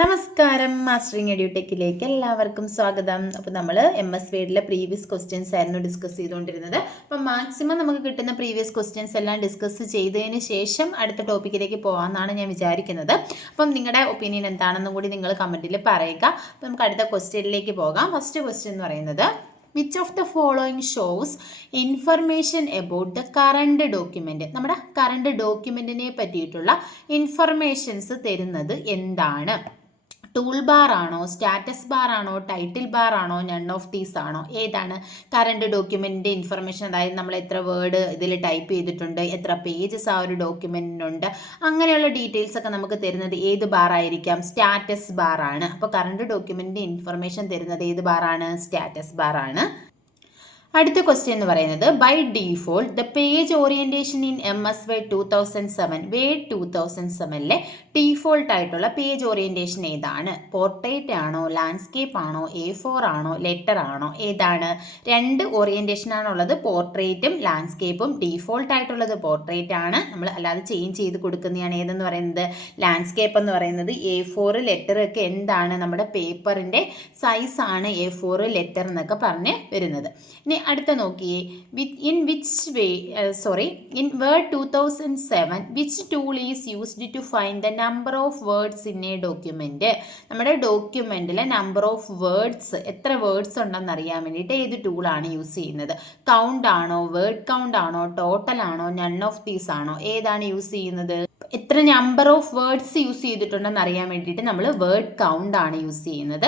നമസ്കാരം, മാസ്റ്ററിങ് എഡ്യൂടെക്കിലേക്ക് എല്ലാവർക്കും സ്വാഗതം. അപ്പോൾ നമ്മൾ MS വേർഡിലെ പ്രീവിയസ് ക്വസ്റ്റ്യൻസ് ആയിരുന്നു ഡിസ്കസ് ചെയ്തുകൊണ്ടിരുന്നത്. അപ്പം മാക്സിമം നമുക്ക് കിട്ടുന്ന പ്രീവിയസ് ക്വസ്റ്റ്യൻസ് എല്ലാം ഡിസ്കസ് ചെയ്തതിന് ശേഷം അടുത്ത ടോപ്പിക്കിലേക്ക് പോകാമെന്നാണ് ഞാൻ വിചാരിക്കുന്നത്. അപ്പം നിങ്ങളുടെ ഒപ്പീനിയൻ എന്താണെന്നും കൂടി നിങ്ങൾ കമൻറ്റിൽ പറയുക. അപ്പം നമുക്ക് അടുത്ത ക്വസ്റ്റ്യനിലേക്ക് പോകാം. ഫസ്റ്റ് ക്വസ്റ്റ്യൻ എന്ന് പറയുന്നത്, which of the following shows information about the current document. നമ്മുടെ കറണ്ട് ഡോക്യുമെൻറ്റിനെ പറ്റിയിട്ടുള്ള ഇൻഫർമേഷൻസ് തരുന്നത് എന്താണ്? ടൂൾ ബാർ ആണോ, സ്റ്റാറ്റസ് ബാർ ആണോ, ടൈറ്റിൽ ബാർ ആണോ, നൺ ഓഫ് ദീസ് ആണോ? ഏതാണ് കറണ്ട് ഡോക്യുമെൻറ്റിൻ്റെ ഇൻഫർമേഷൻ? അതായത് നമ്മൾ എത്ര വേർഡ് ഇതിൽ ടൈപ്പ് ചെയ്തിട്ടുണ്ട്, എത്ര പേജസ് ആ ഒരു ഡോക്യുമെൻറ്റിനുണ്ട്, അങ്ങനെയുള്ള ഡീറ്റെയിൽസ് ഒക്കെ നമുക്ക് തരുന്നത് ഏത് ബാർ ആയിരിക്കാം? സ്റ്റാറ്റസ് ബാർ ആണ്. അപ്പോൾ കറണ്ട് ഡോക്യുമെൻറ്റിൻ്റെ ഇൻഫർമേഷൻ തരുന്നത് ഏത് ബാറാണ്? സ്റ്റാറ്റസ് ബാർ ആണ്. അടുത്ത ക്വസ്റ്റ്യൻ എന്ന് പറയുന്നത്, by default the page orientation in MS Word 2007 Word 2007 default ആയിട്ടുള്ള പേജ് ഓറിയൻറ്റേഷൻ ഏതാണ്? പോർട്രേറ്റ് ആണോ, ലാൻഡ്സ്കേപ്പ് ആണോ, A4 ആണോ, ലെറ്റർ ആണോ? ഏതാണ്? രണ്ട് ഓറിയൻറ്റേഷൻ ആണുള്ളത്, പോർട്രേറ്റും ലാൻഡ്സ്കേപ്പും. ഡീഫോൾട്ട് ആയിട്ടുള്ളത് പോർട്രേറ്റ് ആണ്, നമ്മൾ അല്ലാതെ ചേഞ്ച് ചെയ്ത് കൊടുക്കുന്നതാണ്. ഏതെന്ന് പറയുന്നത്? ലാൻഡ്സ്കേപ്പ് എന്ന് പറയുന്നത്. A4 ലെറ്റർ ഒക്കെ എന്താണ്? നമ്മുടെ പേപ്പറിൻ്റെ സൈസാണ് A4 ലെറ്റർ എന്നൊക്കെ പറഞ്ഞ് വരുന്നത്. ഇനി അടുത്ത നോക്കിയേ, in Word 2007 which tool is used to find the number of words in a document. നമ്മുടെ ഡോക്യുമെൻറ്റിലെ നമ്പർ ഓഫ് വേർഡ്സ്, എത്ര വേർഡ്സ് ഉണ്ടെന്ന് അറിയാൻ വേണ്ടിയിട്ട് ഏത് ടൂളാണ് യൂസ് ചെയ്യുന്നത്? കൗണ്ട് ആണോ, വേർഡ് കൗണ്ട് ആണോ, ടോട്ടൽ ആണോ, നൺ ഓഫ് ദീസ് ആണോ? ഏതാണ് യൂസ് ചെയ്യുന്നത്? എത്ര നമ്പർ ഓഫ് വേർഡ്സ് യൂസ് ചെയ്തിട്ടുണ്ടെന്ന് അറിയാൻ വേണ്ടിയിട്ട് നമ്മൾ വേർഡ് കൗണ്ട് ആണ് യൂസ് ചെയ്യുന്നത്.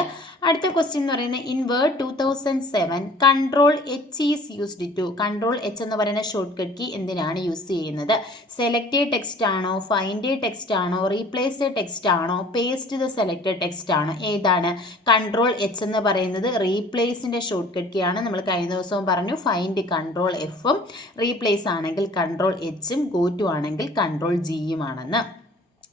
അടുത്ത ക്വസ്റ്റ്യൻ എന്ന് പറയുന്നത്, in Word 2007 control H is used to. Control H എന്ന് പറയുന്ന ഷോർട്ട് കട്ട് കീ എന്തിനാണ് യൂസ് ചെയ്യുന്നത്? സെലക്ട് എ ടെക്സ്റ്റ് ആണോ, ഫൈൻഡ് എ ടെക്സ്റ്റ് ആണോ, റീപ്ലേസ് എ ടെക്സ്റ്റ് ആണോ, പേസ്റ്റ് ദ സെലക്റ്റഡ് ടെക്സ്റ്റ് ആണോ? ഏതാണ്? കൺട്രോൾ H എന്ന് പറയുന്നത് റീപ്ലേസിൻ്റെ ഷോർട്ട് കട്ട് കീ ആണ്. നമ്മൾ കഴിഞ്ഞ ദിവസവും പറഞ്ഞു, ഫൈൻഡ് കൺട്രോൾ Fഉം, റീപ്ലേസ് ആണെങ്കിൽ കൺട്രോൾ Hഉം, ഗോ ടു ആണെങ്കിൽ കൺട്രോൾ Gയും ആണെന്ന്.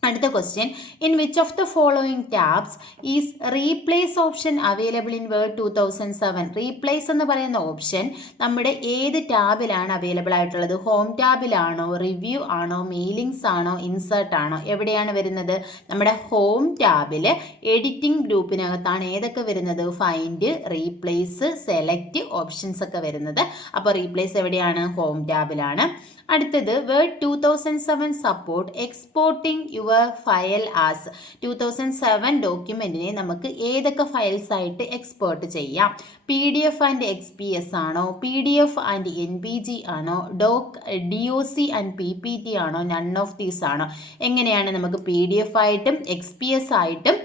അടുത്ത question, in which of the following tabs is replace option available in Word 2007? Replace എന്ന് പറയുന്ന ഓപ്ഷൻ നമ്മുടെ ഏത് ടാബിലാണ് അവൈലബിൾ ആയിട്ടുള്ളത്? ഹോം ടാബിലാണോ, റിവ്യൂ ആണോ, മെയിലിങ്സ് ആണോ, ഇൻസേർട്ട് ആണോ? എവിടെയാണ് വരുന്നത്? നമ്മുടെ ഹോം ടാബിൽ എഡിറ്റിംഗ് ഗ്രൂപ്പിനകത്താണ് ഏതൊക്കെ വരുന്നത്? ഫൈൻഡ്, റീപ്ലേസ്, സെലക്ട് ഓപ്ഷൻസ് ഒക്കെ വരുന്നത്. അപ്പോൾ റീപ്ലേസ് എവിടെയാണ്? ഹോം ടാബിലാണ്. അടുത്തത്, word 2007 support exporting your file as. 2007 ഡോക്യുമെൻറ്റിനെ നമുക്ക് ഏതൊക്കെ ഫയൽസ് ആയിട്ട് എക്സ്പോർട്ട് ചെയ്യാം? PDF ആൻഡ് XPS ആണോ, PDF ആൻഡ് NBG ആണോ, DOC ആൻഡ് PPT ആണോ, നൺ ഓഫ് ദീസ് ആണോ? എങ്ങനെയാണ് നമുക്ക് PDF ആയിട്ടും XPS ആയിട്ടും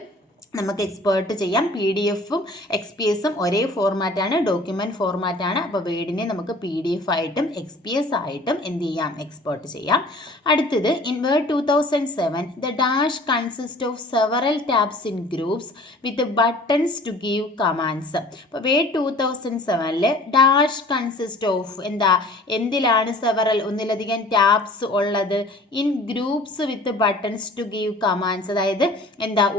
നമുക്ക് എക്സ്പോർട്ട് ചെയ്യാം? PDF-ഉം XPS-ഉം ഒരേ ഫോർമാറ്റാണ്, ഡോക്യുമെൻറ്റ് ഫോർമാറ്റാണ്. അപ്പോൾ വേർഡിനെ നമുക്ക് PDF ആയിട്ടും XPS ആയിട്ടും എന്ത് ചെയ്യാം? എക്സ്പോർട്ട് ചെയ്യാം. അടുത്തത്, in Word 2007 the dash consist of several tabs in groups with buttons to give commands. അപ്പോൾ വേർഡ് 2007 ഡാഷ് കൺസിസ്റ്റ് ഓഫ് എന്തിലാണ് സെവറൽ, ഒന്നിലധികം ടാബ്സ് ഉള്ളത്? In groups with buttons to give commands. അതായത്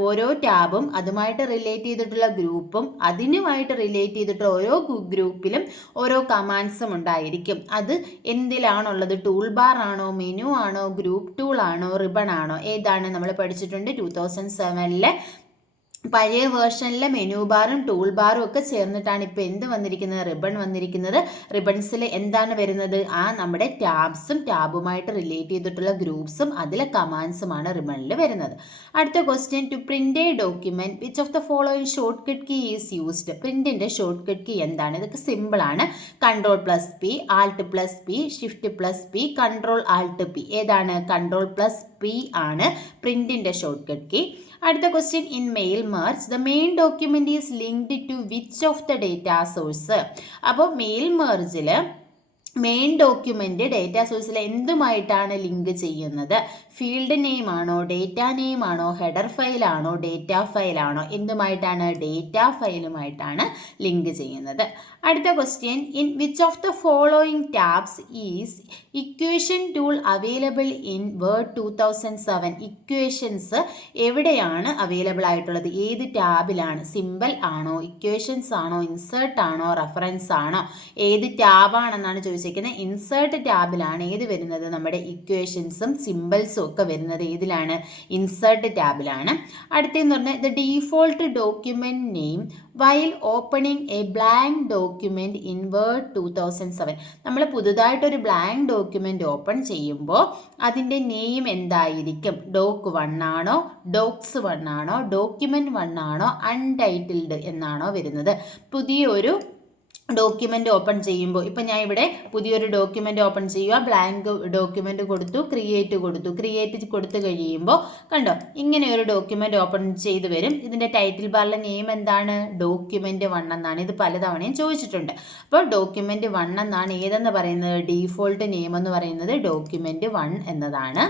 ഓരോ ടാബും അതുമായിട്ട് റിലേറ്റ് ചെയ്തിട്ടുള്ള ഗ്രൂപ്പും അതിനുമായിട്ട് റിലേറ്റ് ചെയ്തിട്ടുള്ള ഓരോ ഗ്രൂപ്പിലും ഓരോ കമാൻഡ്സും ഉണ്ടായിരിക്കും. അത് എന്തിലാണുള്ളത്? ടൂൾ ബാർ ആണോ, മെനു ആണോ, ഗ്രൂപ്പ് ടൂൾ ആണോ, റിബൺ ആണോ? ഏതാണ്? നമ്മൾ പഠിച്ചിട്ടുണ്ട് 2007 പഴയ വേർഷനിലെ മെനു ബാറും ടൂൾ ബാറും ഒക്കെ ചേർന്നിട്ടാണ് ഇപ്പോൾ എന്ത് വന്നിരിക്കുന്നത്? റിബൺ വന്നിരിക്കുന്നത്. റിബൺസിൽ എന്താണ് വരുന്നത്? നമ്മുടെ ടാബ്സും ടാബുമായിട്ട് റിലേറ്റ് ചെയ്തിട്ടുള്ള ഗ്രൂപ്പ്സും അതിലെ കമാൻഡ്സുമാണ് റിബണിൽ വരുന്നത്. അടുത്ത question, to print a document which of the following shortcut key is used. പ്രിന്റിന്റെ ഷോർട്ട് കട്ട് കീ എന്താണ്? ഇതൊക്കെ സിമ്പിൾ ആണ്. Ctrl+P, Alt+P, Shift+P, Ctrl+Alt+P. ഏതാണ്? Ctrl+P ആണ് പ്രിന്റിന്റെ ഷോർട്ട് കട്ട് കീ. അടുത്ത question, in mail merge the main document is linked to which of the data source. അപ്പോൾ മെയിൽ മെർജിൽ മെയിൻ ഡോക്യുമെൻ്റ് ഡേറ്റാ സോഴ്സിൽ എന്തുമായിട്ടാണ് ലിങ്ക് ചെയ്യുന്നത്? ഫീൽഡ് നെയിം ആണോ, ഡേറ്റ നെയിം ആണോ, ഹെഡർ ഫയലാണോ, ഡേറ്റ ഫയലാണോ? എന്തുമായിട്ടാണ്? ഡേറ്റ ഫയലുമായിട്ടാണ് ലിങ്ക് ചെയ്യുന്നത്. അടുത്ത question, in which of the following tabs is equation tool available in Word 2007? Equations എവിടെയാണ് അവൈലബിൾ ആയിട്ടുള്ളത്? ഏത് ടാബിലാണ്? സിമ്പിൾ ആണോ, ഇക്വേഷൻസ് ആണോ, ഇൻസേർട്ട് ആണോ, റെഫറൻസ് ആണോ? ഏത് ടാബാണെന്നാണ് ചോദിച്ചത്? ചോദിച്ചിരിക്കുന്നത് ഇൻസേർട്ട് ടാബിലാണ് ഏത് വരുന്നത്, നമ്മുടെ ഇക്വേഷൻസും സിമ്പിൾസും ഒക്കെ വരുന്നത് ഏതിലാണ്, ഇൻസേർട്ട് ടാബിലാണ്. അടുത്തെന്ന് പറഞ്ഞാൽ the default document name while opening A blank document in Word 2007. നമ്മൾ പുതുതായിട്ടൊരു ബ്ലാങ്ക് ഡോക്യുമെന്റ് ഓപ്പൺ ചെയ്യുമ്പോൾ അതിൻ്റെ നെയിം എന്തായിരിക്കും, ഡോക്ക് 1 ആണോ, ഡോക്സ് 1 ആണോ, ഡോക്യുമെന്റ് 1 ആണോ, അൺടൈറ്റിൽഡ് എന്നാണോ വരുന്നത്. പുതിയൊരു ഡോക്യുമെൻ്റ് ഓപ്പൺ ചെയ്യുമ്പോൾ ഇപ്പം ഞാൻ ഇവിടെ പുതിയൊരു ഡോക്യുമെൻ്റ് ഓപ്പൺ ചെയ്യുക, ബ്ലാങ്ക് ഡോക്യുമെൻ്റ് കൊടുത്തു, ക്രിയേറ്റ് കൊടുത്തു കഴിയുമ്പോൾ കണ്ടോ ഇങ്ങനെ ഒരു ഡോക്യുമെൻ്റ് ഓപ്പൺ ചെയ്ത് വരും. ഇതിൻ്റെ ടൈറ്റിൽ ബാറിലെ നെയിം എന്താണ്, ഡോക്യുമെൻ്റ് 1 എന്നാണ്. ഇത് പലതവണയും ചോദിച്ചിട്ടുണ്ട്. അപ്പോൾ ഡോക്യുമെൻ്റ് 1 എന്നാണ് ഏതെന്ന് പറയുന്നത്, ഡീഫോൾട്ട് നെയിം എന്ന് പറയുന്നത് ഡോക്യുമെൻ്റ് 1 എന്നതാണ്.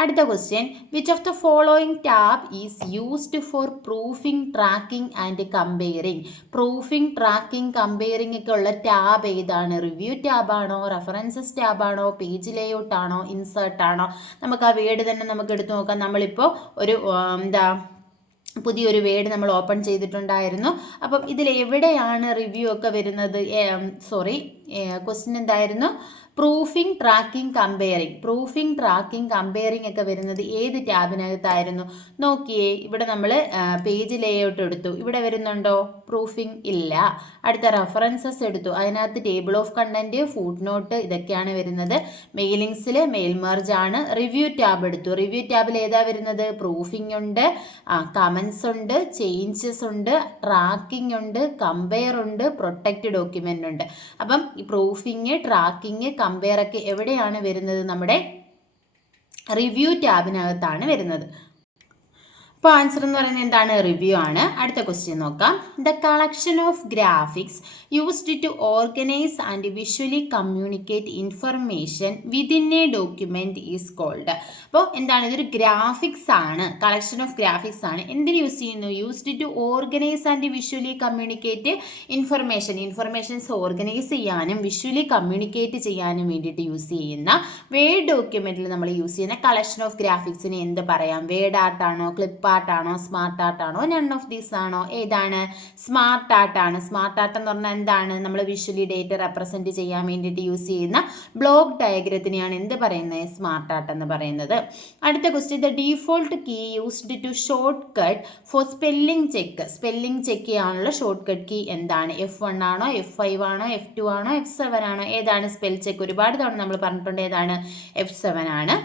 അടുത്ത question, which of the following tab is used for proofing, tracking and comparing. Proofing, tracking, comparing ഒക്കെ ഉള്ള ടാബ് ഏതാണ്, റിവ്യൂ ടാബാണോ, റെഫറൻസസ് ടാബാണോ, പേജ് ലേഔട്ട് ആണോ, ഇൻസേർട്ട് ആണോ? നമുക്ക് ആ വേർഡ് തന്നെ നമുക്ക് എടുത്തു നോക്കാം. നമ്മളിപ്പോൾ ഒരു പുതിയൊരു വേർഡ് നമ്മൾ ഓപ്പൺ ചെയ്തിട്ടുണ്ടായിരുന്നു. അപ്പം ഇതിൽ എവിടെയാണ് റിവ്യൂ ഒക്കെ വരുന്നത്, ക്വസ്റ്റ്യൻ എന്തായിരുന്നു, proofing, tracking, comparing. Proofing, tracking, comparing ഒക്കെ വരുന്നത് ഏത് ടാബിനകത്തായിരുന്നു? നോക്കിയേ, ഇവിടെ നമ്മൾ പേജ് ലേഔട്ട് എടുത്തു, ഇവിടെ വരുന്നുണ്ടോ പ്രൂഫിംഗ്? ഇല്ല. അടുത്ത റെഫറൻസസ് എടുത്തു, അതിനകത്ത് table of content, footnote ഇതൊക്കെയാണ് വരുന്നത്. മെയിലിങ്സിൽ മെയിൽ മെർജ് ആണ്. റിവ്യൂ ടാബ് എടുത്തു, റിവ്യൂ ടാബിൽ ഏതാ വരുന്നത്, പ്രൂഫിംഗ് ഉണ്ട്, കമൻസ് ഉണ്ട്, ചേഞ്ചസ് ഉണ്ട്, ട്രാക്കിംഗ് ഉണ്ട്, കമ്പയർ ഉണ്ട്, പ്രൊട്ടക്റ്റ് ഡോക്യുമെന്റ് ഉണ്ട്. അപ്പം ഈ പ്രൂഫിംഗ്, ട്രാക്കിംഗ്, കമ്പയർ ഒക്കെ എവിടെയാണ് വരുന്നത്, നമ്മുടെ റിവ്യൂ ടാബിനകത്താണ് വരുന്നത്. അപ്പോൾ ആൻസർ എന്ന് പറയുന്നത് എന്താണ്, റിവ്യൂ ആണ്. അടുത്ത ക്വസ്റ്റ്യൻ നോക്കാം. The collection of graphics used to organise and visually communicate information within a document is called. അപ്പോൾ എന്താണ്, ഇതൊരു ഗ്രാഫിക്സ് ആണ്, കളക്ഷൻ ഓഫ് ഗ്രാഫിക്സ് ആണ്. എന്തിന് യൂസ് ചെയ്യുന്നു, used to organise and visually communicate informations organise ചെയ്യാനും വിഷ്വലി കമ്മ്യൂണിക്കേറ്റ് ചെയ്യാനും വേണ്ടിയിട്ട് യൂസ് ചെയ്യുന്ന വേർഡ് ഡോക്യുമെന്റിൽ നമ്മൾ യൂസ് ചെയ്യുന്ന കളക്ഷൻ ഓഫ് ഗ്രാഫിക്സിന് എന്ത് പറയാം, വേർഡ് ആർട്ടാണോ, ക്ലിപ്പ് ആർട്ടാണോ, സ്മാർട്ട് ആർട്ടാണോ, നൺ ഓഫ് ദീസ് ആണോ? ഏതാണ്, സ്മാർട്ട് ആർട്ടാണ്. സ്മാർട്ട് ആർട്ട് എന്ന് പറഞ്ഞാൽ എന്താണ്, നമ്മൾ വിഷ്വലി ഡേറ്റ റെപ്രസെന്റ് ചെയ്യാൻ വേണ്ടിയിട്ട് യൂസ് ചെയ്യുന്ന ബ്ലോക്ക് ഡയഗ്രത്തിനെയാണ് എന്ത് പറയുന്നത്, സ്മാർട്ട് ആർട്ട് എന്ന് പറയുന്നത്. അടുത്ത question, the default key used to shortcut for spelling check. Spelling check ചെയ്യാനുള്ള ഷോർട്ട് കട്ട് കീ എന്താണ്, F1 ആണോ, F5 ആണോ, F2 ആണോ, F7 ആണോ? ഏതാണ് സ്പെൽ ചെക്ക്? ഒരുപാട് തവണ നമ്മൾ പറഞ്ഞിട്ടുണ്ട്, ഏതാണ്, F7 ആണ്.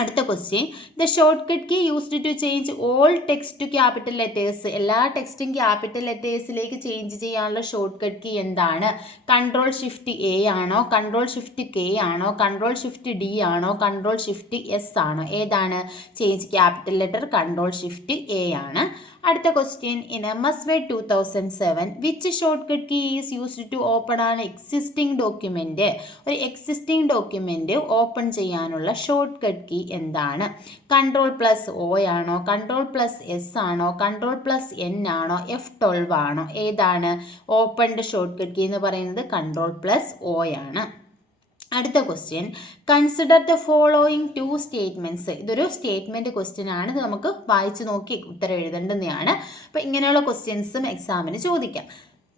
അടുത്ത question, the shortcut key used to change all text to capital letters. എല്ലാ ടെക്സ്റ്റും ക്യാപിറ്റൽ ലെറ്റേഴ്സിലേക്ക് ചേഞ്ച് ചെയ്യാനുള്ള ഷോർട്ട് കട്ട് കീ എന്താണ്? Ctrl+Shift+A ആണോ, Ctrl+Shift+K ആണോ, Ctrl+Shift+D ആണോ, Ctrl+Shift+S ആണോ? ഏതാണ് ചേഞ്ച് ക്യാപിറ്റൽ ലെറ്റർ? Ctrl+Shift+A ആണ്. അടുത്ത question, in MS Word 2007 which shortcut key is used to open an existing document. ഒരു എക്സിസ്റ്റിംഗ് ഡോക്യുമെന്റ് ഓപ്പൺ ചെയ്യാനുള്ള ഷോർട്ട് കട്ട് കീ എന്താണ്? Ctrl+O ആണോ, Ctrl+S ആണോ, Ctrl+N ആണോ, F12 ആണോ? ഏതാണ് ഓപ്പൺഡ് ഷോർട്ട് കട്ട് കീ എന്ന് പറയുന്നത്? Ctrl+O ആണ്. അടുത്ത ക്വസ്റ്റ്യൻ, കൺസിഡർ ദ ഫോളോയിങ് 2 സ്റ്റേറ്റ്മെൻറ്റ്സ്. ഇതൊരു സ്റ്റേറ്റ്മെൻറ്റ് ക്വസ്റ്റ്യൻ ആണ്, ഇത് നമുക്ക് വായിച്ച് നോക്കി ഉത്തരം എഴുതേണ്ടതാണ്. അപ്പോൾ ഇങ്ങനെയുള്ള ക്വസ്റ്റ്യൻസും എക്സാമിന് ചോദിക്കാം.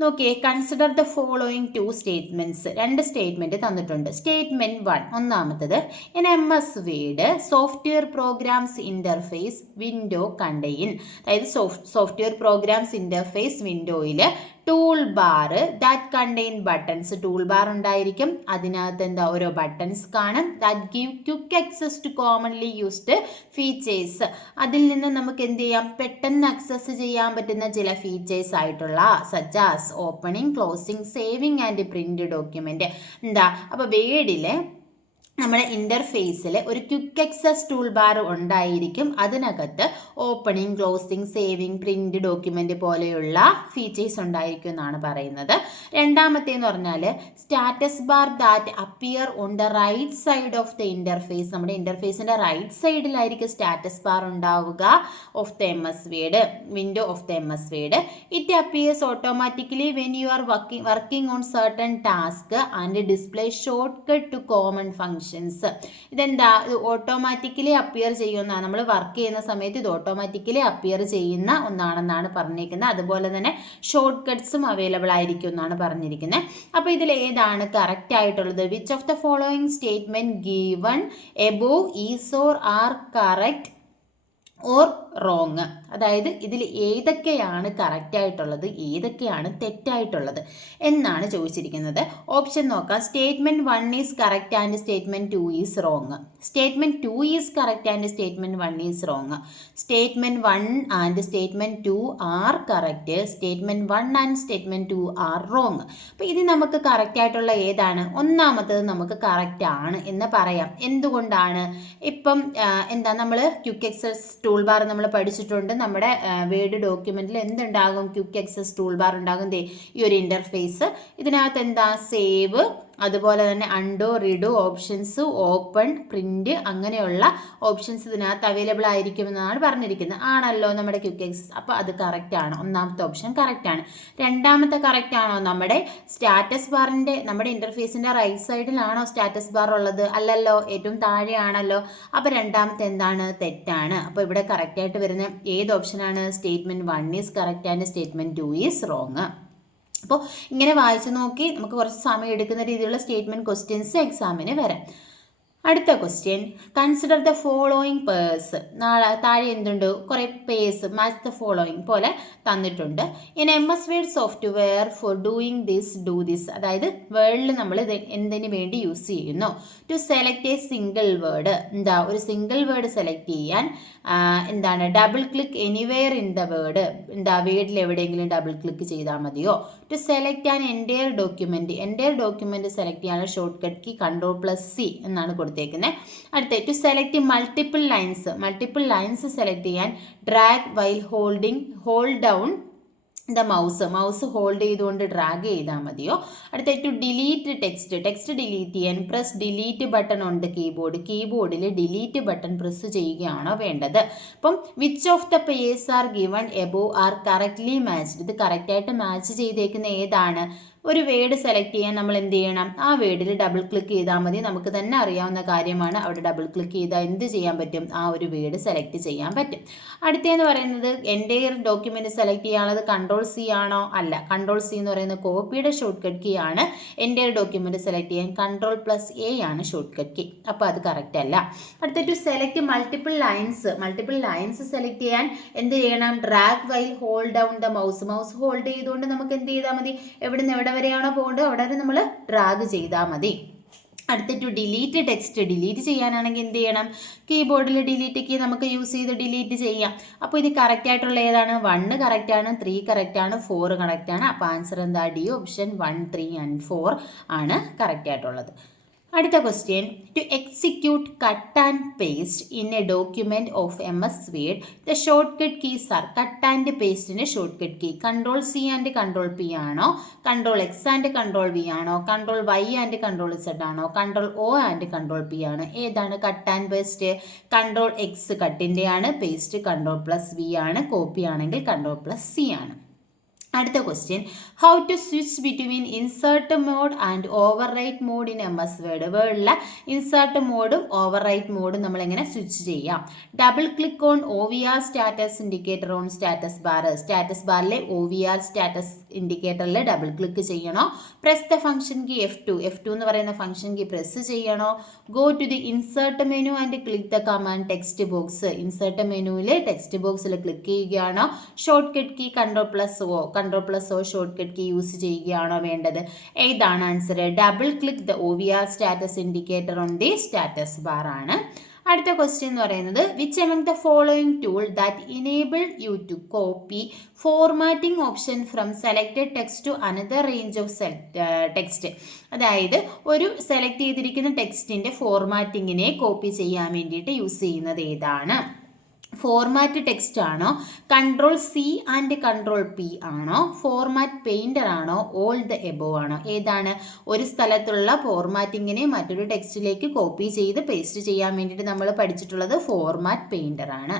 നോക്കിയേ, consider the following 2 statements. 2 statement തന്നിട്ടുണ്ട്. സ്റ്റേറ്റ്മെൻറ്റ് 1, ഒന്നാമത്തത്, in MS Word software programs interface window contain. അതായത് സോഫ്റ്റ്വെയർ പ്രോഗ്രാംസ് ഇൻ്റർഫേസ് വിൻഡോയിൽ toolbar that contain buttons. Toolbar ഉണ്ടായിരിക്കും, അതിനകത്ത് എന്താ ഓരോ ബട്ടൺസ് കാണും. That give quick access to commonly used features. അതിൽ നിന്ന് നമുക്ക് എന്ത് ചെയ്യാം, പെട്ടെന്ന് ആക്സസ് ചെയ്യാൻ പറ്റുന്ന ചില ഫീച്ചേഴ്സ് ആയിട്ടുള്ള such as opening, closing, saving and print document. എന്താ, അപ്പോൾ വേർഡിലെ നമ്മുടെ ഇൻ്റർഫേസിൽ ഒരു ക്വിക്ക് ആക്സസ് ടൂൾ ബാർ ഉണ്ടായിരിക്കും. അതിനകത്ത് opening, closing, saving, print document പോലെയുള്ള ഫീച്ചേഴ്സ് ഉണ്ടായിരിക്കും എന്നാണ് പറയുന്നത്. രണ്ടാമത്തേന്ന് പറഞ്ഞാൽ status bar that appear on the right side of the interface. നമ്മുടെ ഇൻ്റർഫേസിൻ്റെ റൈറ്റ് സൈഡിലായിരിക്കും സ്റ്റാറ്റസ് ബാർ ഉണ്ടാവുക of the MS Word, window of the MS Word. It appears automatically when you are working on certain task and display shortcut to common function. Functions. ഇതെന്താ, ഇത് automatically appear ചെയ്യുന്നതാണ്. നമ്മൾ work ചെയ്യുന്ന സമയത്ത് ഇത് automatically appear ചെയ്യുന്ന ഒന്നാണെന്നാണ് പറഞ്ഞിരിക്കുന്നത്. അതുപോലെ തന്നെ ഷോർട്ട് കട്ട്സും അവൈലബിൾ ആയിരിക്കും എന്നാണ് പറഞ്ഞിരിക്കുന്നത്. അപ്പോൾ ഇതിൽ ഏതാണ് കറക്റ്റ് ആയിട്ടുള്ളത്? Which of the following statement given above is or are correct or wrong. അതായത് ഇതിൽ ഏതൊക്കെയാണ് കറക്റ്റ് ആയിട്ടുള്ളത്, ഏതൊക്കെയാണ് തെറ്റായിട്ടുള്ളത് എന്നാണ് ചോദിച്ചിരിക്കുന്നത്. ഓപ്ഷൻ നോക്കാം. Statement 1 is correct and statement 2 is wrong. Statement 2 is correct and statement 1 is wrong. Statement 1 and statement 2 are correct. Statement 1 and statement 2 are wrong. അപ്പോൾ ഇത് നമുക്ക് കറക്റ്റ് ആയിട്ടുള്ള ഏതാണ്? ഒന്നാമത്തത് നമുക്ക് കറക്റ്റ് ആണ് എന്ന് പറയാം. എന്തുകൊണ്ടാണ്? ഇപ്പം എന്താ, നമ്മൾ ക്വിക്ക് എക്സസ് ടൂൾ ബാർ നമ്മൾ പഠിച്ചിട്ടുണ്ട്. നമ്മുടെ വേർഡ് ഡോക്യുമെന്റിൽ എന്തുണ്ടാകും? ക്വിക്ക് എക്സസ് ടൂൾ ബാർ ഉണ്ടാകും. ഈ ഒരു ഇന്റർഫേസ്. ഇതിനകത്ത് എന്താ, സേവ്, അതുപോലെ തന്നെ അണ്ടോ, റിഡു ഓപ്ഷൻസ്, ഓപ്പൺ, പ്രിന്റ്, അങ്ങനെയുള്ള ഓപ്ഷൻസ് ഇതിനകത്ത് അവൈലബിൾ ആയിരിക്കുമെന്നാണ് പറഞ്ഞിരിക്കുന്നത്. ആണല്ലോ നമ്മുടെ ക്വിക്ക് എക്സസ്. അപ്പോൾ അത് കറക്റ്റ് ആണ്. ഒന്നാമത്തെ ഓപ്ഷൻ കറക്റ്റ് ആണ്. രണ്ടാമത്തെ കറക്റ്റ് ആണോ? നമ്മുടെ സ്റ്റാറ്റസ് ബാറിന്റെ, നമ്മുടെ ഇന്റർഫേസിന്റെ റൈറ്റ് സൈഡിലാണോ സ്റ്റാറ്റസ് ബാർ ഉള്ളത്? അല്ലല്ലോ, ഏറ്റവും താഴെയാണല്ലോ. അപ്പോൾ രണ്ടാമത്തെ എന്താണ്? തെറ്റാണ്. അപ്പോൾ ഇവിടെ കറക്റ്റ് ആയിട്ട് വരുന്ന ഏത് ഓപ്ഷനാണ്? Statement 1 is correct and statement 2 is wrong. അപ്പോൾ ഇങ്ങനെ വായിച്ചു നോക്കി നമുക്ക് കുറച്ച് സമയം എടുക്കുന്ന രീതിയിലുള്ള സ്റ്റേറ്റ്മെന്റ് ക്വസ്റ്റ്യൻസ് എക്സാമിന് വരാം. അടുത്ത ക്വസ്റ്റ്യൻ, കൺസിഡർ ദ ഫോളോയിങ് പേഴ്സ്. താഴെ എന്തുണ്ട്? കുറേ പേഴ്സ് മാച്ച് ദ ഫോളോയിങ് പോലെ തന്നിട്ടുണ്ട്. In MS Word software for doing this, do this. അതായത് വേർഡിൽ നമ്മൾ ഇത് എന്തിനു വേണ്ടി യൂസ് ചെയ്യുന്നു? To select a single word. എന്താ, ഒരു സിംഗിൾ വേർഡ് സെലക്ട് ചെയ്യാൻ എന്താണ്, double click anywhere in the word. എന്താ, വേർഡിൽ എവിടെയെങ്കിലും ഡബിൾ ക്ലിക്ക് ചെയ്താൽ മതിയോ? To select an entire document. Entire document select ചെയ്യാനുള്ള ഷോർട്ട് കട്ട് കീ Ctrl+C എന്നാണ് കൊടുത്തിരിക്കുന്നത്. അടുത്ത, to select multiple lines. Multiple lines select ചെയ്യാൻ drag while hold down the mouse hold ചെയ്തുകൊണ്ട് ഡ്രാഗ് ചെയ്താൽ മതിയോ? അടുത്ത, ടു ഡിലീറ്റ് ടെക്സ്റ്റ് ഡിലീറ്റ് ചെയ്യാൻ പ്രസ് ഡിലീറ്റ് ബട്ടൺ ഉണ്ട് കീബോർഡിൽ ഡിലീറ്റ് ബട്ടൺ പ്രസ് ചെയ്യുകയാണോ വേണ്ടത്? അപ്പം which of the pairs are given above are correctly matched. ഇത് കറക്റ്റായിട്ട് മാച്ച് ചെയ്തേക്കുന്ന ഏതാണ്? ഒരു വേർഡ് സെലക്ട് ചെയ്യാൻ നമ്മൾ എന്ത് ചെയ്യണം? ആ വേർഡിൽ ഡബിൾ ക്ലിക്ക് ചെയ്താൽ മതി. നമുക്ക് തന്നെ അറിയാവുന്ന കാര്യമാണ്. അവിടെ ഡബിൾ ക്ലിക്ക് ചെയ്താൽ എന്ത് ചെയ്യാൻ പറ്റും? ആ ഒരു വേർഡ് സെലക്ട് ചെയ്യാൻ പറ്റും. അടുത്തതെന്ന് പറയുന്നത് എൻറ്റയർ ഡോക്യുമെന്റ് സെലക്ട് ചെയ്യാനുള്ളത് Ctrl+C ആണോ? അല്ല. Ctrl+C എന്ന് പറയുന്നത് കോപ്പിയുടെ ഷോർട്ട് കട്ട് കീ ആണ്. എൻറ്റയർ ഡോക്യുമെന്റ് സെലക്ട് ചെയ്യാൻ Ctrl+A ആണ് ഷോർട്ട് കട്ട് കീ. അപ്പോൾ അത് കറക്റ്റ് അല്ല. അടുത്ത, to select multiple lines select ചെയ്യാൻ എന്ത് ചെയ്യണം? Drag while hold down the mouse hold ചെയ്തുകൊണ്ട് നമുക്ക് എന്ത് ചെയ്താൽ മതി? എവിടെ വരെയാണോ പോകേണ്ടത് അവിടെ വരെ നമ്മൾ ഡ്രാഗ് ചെയ്താൽ മതി. അടുത്ത, ടു ഡിലീറ്റ് ഡിലീറ്റ് ചെയ്യാനാണെങ്കിൽ എന്ത് ചെയ്യണം? കീബോർഡിൽ ഡിലീറ്റ് കീ നമുക്ക് യൂസ് ചെയ്ത് ഡിലീറ്റ് ചെയ്യാം. അപ്പോൾ ഇത് കറക്റ്റ് ആയിട്ടുള്ള ഏതാണ്? 1 കറക്റ്റ് ആണ്, 3 കറക്റ്റ് ആണ്, 4 കറക്റ്റ് ആണ്. അപ്പോൾ ആൻസർ എന്താ? ഡി ഓപ്ഷൻ 1, 3 ആൻഡ് 4 ആണ് കറക്റ്റ് ആയിട്ടുള്ളത്. അടുത്ത question, to execute cut and paste in a document of MS Word the shortcut keys are. Cut and പേസ്റ്റിന്റെ shortcut key Ctrl+C and Ctrl+P ആണോ? Ctrl+X and Ctrl+V ആണോ? Ctrl+Y and Ctrl+Z ആണോ? Ctrl+O and Ctrl+P ആണ്? ഏതാണ് cut and paste? Ctrl+X കട്ടിൻ്റെ ആണ്, paste Ctrl+V ആണ്, copy ആണെങ്കിൽ Ctrl+C ആണ്. അടുത്ത question, how to switch between insert mode and overwrite mode in MS Word. വേർഡിലെ ഇൻസേർട്ട് മോഡും ഓവർറൈറ്റ് മോഡും നമ്മൾ എങ്ങനെ സ്വിച്ച് ചെയ്യാം? Double click on OVR status indicator on status bar. Status ബാറിലെ OVR സ്റ്റാറ്റസ് ഇൻഡിക്കേറ്ററിൽ ഡബിൾ ക്ലിക്ക് ചെയ്യണോ? Press the function key F2 എന്ന് പറയുന്ന ഫംഗ്ഷൻ കീ പ്രസ് ചെയ്യണോ? Go to the insert menu and click the command text box. Insert മെനുവിൽ text ബോക്സിൽ click ചെയ്യുകയാണോ? Shortcut key Ctrl+O shortcut key use ചെയ്യുകയാണോ വേണ്ടത്? ഏതാണ് answer? Double click the OVR status indicator on the status bar ആണ്. അടുത്ത question എന്ന് പറയുന്നത്, which among the following tool that enable you to copy formatting option from selected text to another range of text. അതായത് ഒരു select ചെയ്തിരിക്കുന്ന ടെക്സ്റ്റിൻ്റെ ഫോർമാറ്റിങ്ങിനെ copy ചെയ്യാൻ വേണ്ടിയിട്ട് use ചെയ്യുന്നത് ഏതാണ്? ഫോർമാറ്റ് ടെക്സ്റ്റ് ആണോ? Ctrl+C ആൻഡ് Ctrl+P ആണോ? ഫോർമാറ്റ് പെയിൻറ്റർ ആണോ? ഓൾ ദ എബോവ് ആണോ? ഏതാണ്? ഒരു സ്ഥലത്തുള്ള ഫോർമാറ്റിങ്ങിനെ മറ്റൊരു ടെക്സ്റ്റിലേക്ക് കോപ്പി ചെയ്ത് പേസ്റ്റ് ചെയ്യാൻ വേണ്ടിയിട്ട് നമ്മൾ പഠിച്ചിട്ടുള്ളത് ഫോർമാറ്റ് പെയിൻറ്റർ ആണ്.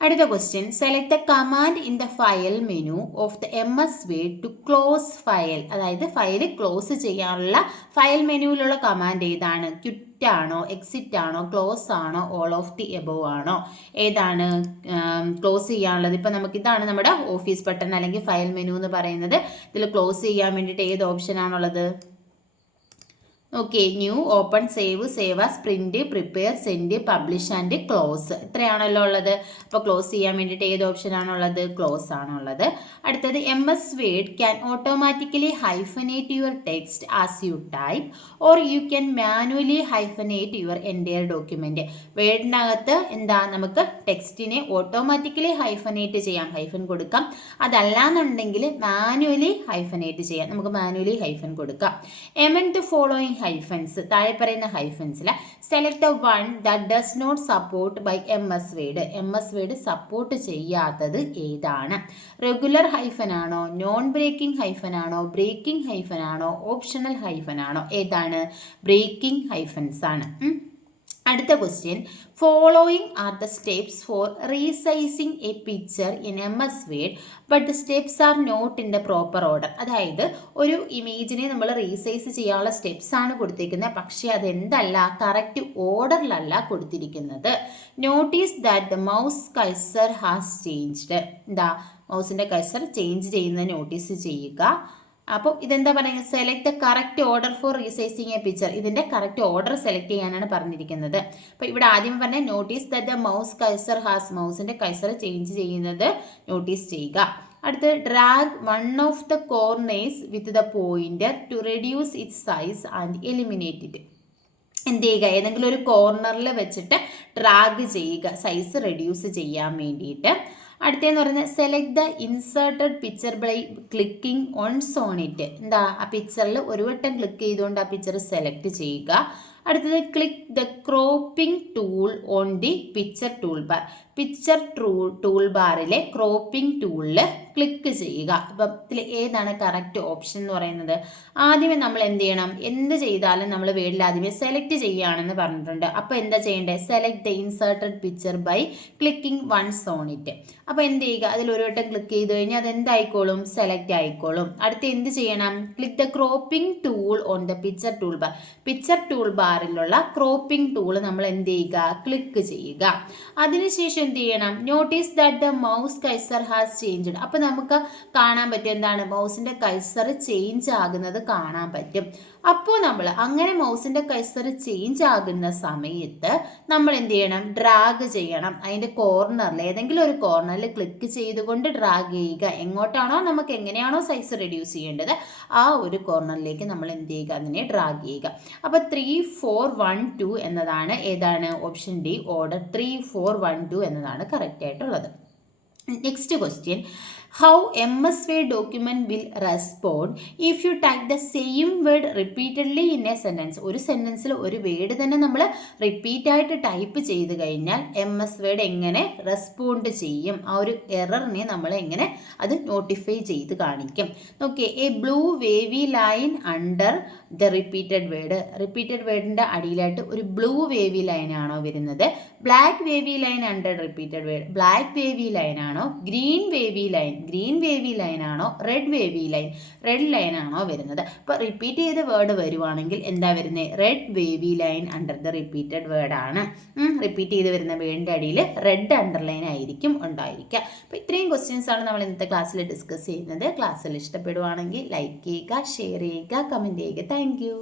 അടുത്ത question, select the command in the file menu of the MS Word to close file. അതായത് ഫയൽ ക്ലോസ് ചെയ്യാനുള്ള ഫയൽ മെനുവിലുള്ള കമാൻഡ് ഏതാണ്? ക്വിറ്റ് ആണോ, എക്സിറ്റ് ആണോ, ക്ലോസ് ആണോ, ഓൾ ഓഫ് ദി എബോവ് ആണോ? ഏതാണ് ക്ലോസ് ചെയ്യാനുള്ളത്? ഇപ്പം നമുക്ക് ഇതാണ് നമ്മുടെ ഓഫീസ് ബട്ടൺ അല്ലെങ്കിൽ ഫയൽ മെനു എന്ന് പറയുന്നത്. ഇതിൽ ക്ലോസ് ചെയ്യാൻ വേണ്ടിയിട്ട് ഏത് ഓപ്ഷൻ ആണുള്ളത്? Okay, new, open, save, save as, print, prepare, send, publish and close. ഇത്രയാണല്ലോ ഉള്ളത്. അപ്പോൾ ക്ലോസ് ചെയ്യാൻ വേണ്ടിയിട്ട് ഏത് ഓപ്ഷൻ ആണുള്ളത്? ക്ലോസ് ആണുള്ളത്. അടുത്തത്, MS Word can automatically hyphenate your text as you type or you can manually hyphenate your entire document. വേർഡിനകത്ത് എന്താ, നമുക്ക് ടെക്സ്റ്റിനെ ഓട്ടോമാറ്റിക്കലി ഹൈഫനേറ്റ് ചെയ്യാം, ഹൈഫൻ കൊടുക്കാം. അതല്ലാന്നുണ്ടെങ്കിൽ മാനുവലി ഹൈഫനേറ്റ് ചെയ്യാം. നമുക്ക് മാനുവലി ഹൈഫൻ കൊടുക്കാം. എമംഗ് ദ ഫോളോയിങ് ഹൈഫൻസ്, താഴെ പറയുന്ന ഹൈഫൻസിൽ select the one that does not support by MS Word. MS Word support ചെയ്യാത്തത് ഏതാണ്? റെഗുലർ ഹൈഫൻ ആണോ, നോൺ ബ്രേക്കിംഗ് ഹൈഫൻ ആണോ, ബ്രേക്കിംഗ് ഹൈഫൻ ആണോ, ഓപ്ഷണൽ ഹൈഫൻ ആണോ? ഏതാണ്? ബ്രേക്കിംഗ് ഹൈഫൻസ് ആണ്. അടുത്ത question, following are the steps for resizing a picture in MS Word but the steps are not in the proper order. അതായത് ഒരു ഇമേജിനെ നമ്മൾ റീസൈസ് ചെയ്യാനുള്ള സ്റ്റെപ്സ് ആണ് കൊടുത്തിരിക്കുന്നത്, പക്ഷേ അതെന്തല്ല, കറക്റ്റ് ഓർഡറിലല്ല കൊടുത്തിരിക്കുന്നത്. Notice that the mouse cursor has changed. എന്താ, മൗസിൻ്റെ കഴ്സർ ചേഞ്ച് ചെയ്യുന്നത് നോട്ടീസ് ചെയ്യുക. അപ്പോൾ ഇതെന്താ പറയുക? Select the correct order for resizing a picture. ഇതിൻ്റെ കറക്റ്റ് ഓർഡർ സെലക്ട് ചെയ്യാനാണ് പറഞ്ഞിരിക്കുന്നത്. അപ്പോൾ ഇവിടെ ആദ്യം പറഞ്ഞ notice that the mouse cursor has, മൗസിൻ്റെ കഴ്സർ ചേഞ്ച് ചെയ്യുന്നത് നോട്ടീസ് ചെയ്യുക. അടുത്ത്, drag one of the corners with the pointer to reduce its size and eliminate it. എന്ത് ചെയ്യുക? ഏതെങ്കിലും ഒരു കോർണറിൽ വെച്ചിട്ട് ഡ്രാഗ് ചെയ്യുക, സൈസ് റെഡ്യൂസ് ചെയ്യാൻ വേണ്ടിയിട്ട്. അടുത്തതെന്ന് പറയുന്നത്, select the inserted picture by clicking once on it. എന്താ, ആ പിക്ചറിൽ ഒരു വട്ടം ക്ലിക്ക് ചെയ്തുകൊണ്ട് ആ പിക്ചർ സെലക്ട് ചെയ്യുക. അടുത്തത്, click the cropping tool on the picture tool bar. Picture tool ബാറിലെ ക്രോപ്പിംഗ് ടൂളിൽ ക്ലിക്ക് ചെയ്യുക. അപ്പം ഇതിൽ ഏതാണ് കറക്റ്റ് ഓപ്ഷൻ എന്ന് പറയുന്നത്? ആദ്യമേ നമ്മൾ എന്ത് ചെയ്യണം? എന്ത് ചെയ്താലും നമ്മൾ വേർഡിൽ ആദ്യമേ സെലക്ട് ചെയ്യുകയാണെന്ന് പറഞ്ഞിട്ടുണ്ട്. അപ്പോൾ എന്താ ചെയ്യേണ്ടത്? Select the inserted picture by clicking once on it. അപ്പോൾ എന്ത് ചെയ്യുക? അതിൽ ഒരു വട്ടം ക്ലിക്ക് ചെയ്ത് കഴിഞ്ഞാൽ അത് എന്തായിക്കോളും? സെലക്ട് ആയിക്കോളും. അടുത്ത് എന്ത് ചെയ്യണം? Click the cropping tool on the picture tool bar. Picture tool ബാറിലുള്ള ക്രോപ്പിംഗ് ടൂൾ നമ്മൾ എന്ത് ചെയ്യുക? ക്ലിക്ക് ചെയ്യുക. അതിനുശേഷം എന്ത് ചെയ്യണം? Notice that the mouse cursor has changed. അപ്പോൾ നമുക്ക് കാണാൻ പറ്റും എന്താണ്? മൗസിൻ്റെ കഴ്സർ ചേഞ്ച് ആകുന്നത് കാണാൻ പറ്റും. അപ്പോൾ നമ്മൾ അങ്ങനെ മൗസിൻ്റെ കഴ്സർ ചേഞ്ച് ആകുന്ന സമയത്ത് നമ്മൾ എന്ത് ചെയ്യണം? ഡ്രാഗ് ചെയ്യണം. അതിൻ്റെ കോർണറിൽ, ഏതെങ്കിലും ഒരു കോർണറിൽ ക്ലിക്ക് ചെയ്തുകൊണ്ട് ഡ്രാഗ് ചെയ്യുക. എങ്ങോട്ടാണോ നമുക്ക് എങ്ങനെയാണോ സൈസ് റെഡ്യൂസ് ചെയ്യേണ്ടത് ആ ഒരു കോർണറിലേക്ക് നമ്മൾ എന്ത് ചെയ്യുക? അതിനെ ഡ്രാഗ് ചെയ്യുക. അപ്പോൾ 3, 4, 1, 2 എന്നതാണ് ഏതാണ്? ഓപ്ഷൻ ഡി, ഓർഡർ 3, 4, 1, 2 എന്നതാണ് കറക്റ്റ് ആയിട്ടുള്ളത്. Next question, how MS Word document will respond if you type the same word repeatedly in a sentence. ഒരു സെൻറ്റൻസിൽ ഒരു വേർഡ് തന്നെ നമ്മൾ റിപ്പീറ്റ് ആയിട്ട് ടൈപ്പ് ചെയ്ത് കഴിഞ്ഞാൽ MS Word എങ്ങനെ റെസ്പോണ്ട് ചെയ്യും? ആ ഒരു എററിനെ നമ്മൾ എങ്ങനെ അത് നോട്ടിഫൈ ചെയ്ത് കാണിക്കും? Okay, a blue wavy line under the repeated word. Repeated വേർഡിൻ്റെ അടിയിലായിട്ട് ഒരു ബ്ലൂ വേവി ലൈൻ ആണോ വരുന്നത്? Black wavy line under repeated word, black wavy line ആണോ? ഗ്രീൻ വേവി ലൈൻ ആണോ? റെഡ് ലൈൻ ആണോ വരുന്നത്? അപ്പോൾ റിപ്പീറ്റ് ചെയ്ത വേർഡ് വരുവാണെങ്കിൽ എന്താ വരുന്നത്? Red wavy line under the repeated word ആണ്. റിപ്പീറ്റ് ചെയ്ത് വരുന്ന വേർഡിൻ്റെ അടിയിൽ റെഡ് അണ്ടർലൈൻ ആയിരിക്കും ഉണ്ടായിരിക്കുക. അപ്പോൾ ഇത്രയും ക്വസ്റ്റ്യൻസ് ആണ് നമ്മൾ ഇന്നത്തെ ക്ലാസ്സിൽ ഡിസ്കസ് ചെയ്യുന്നത്. ക്ലാസ്സിൽ ഇഷ്ടപ്പെടുവാണെങ്കിൽ ലൈക്ക് ചെയ്യുക, ഷെയർ ചെയ്യുക, കമൻറ്റ് ചെയ്യുക. Thank you.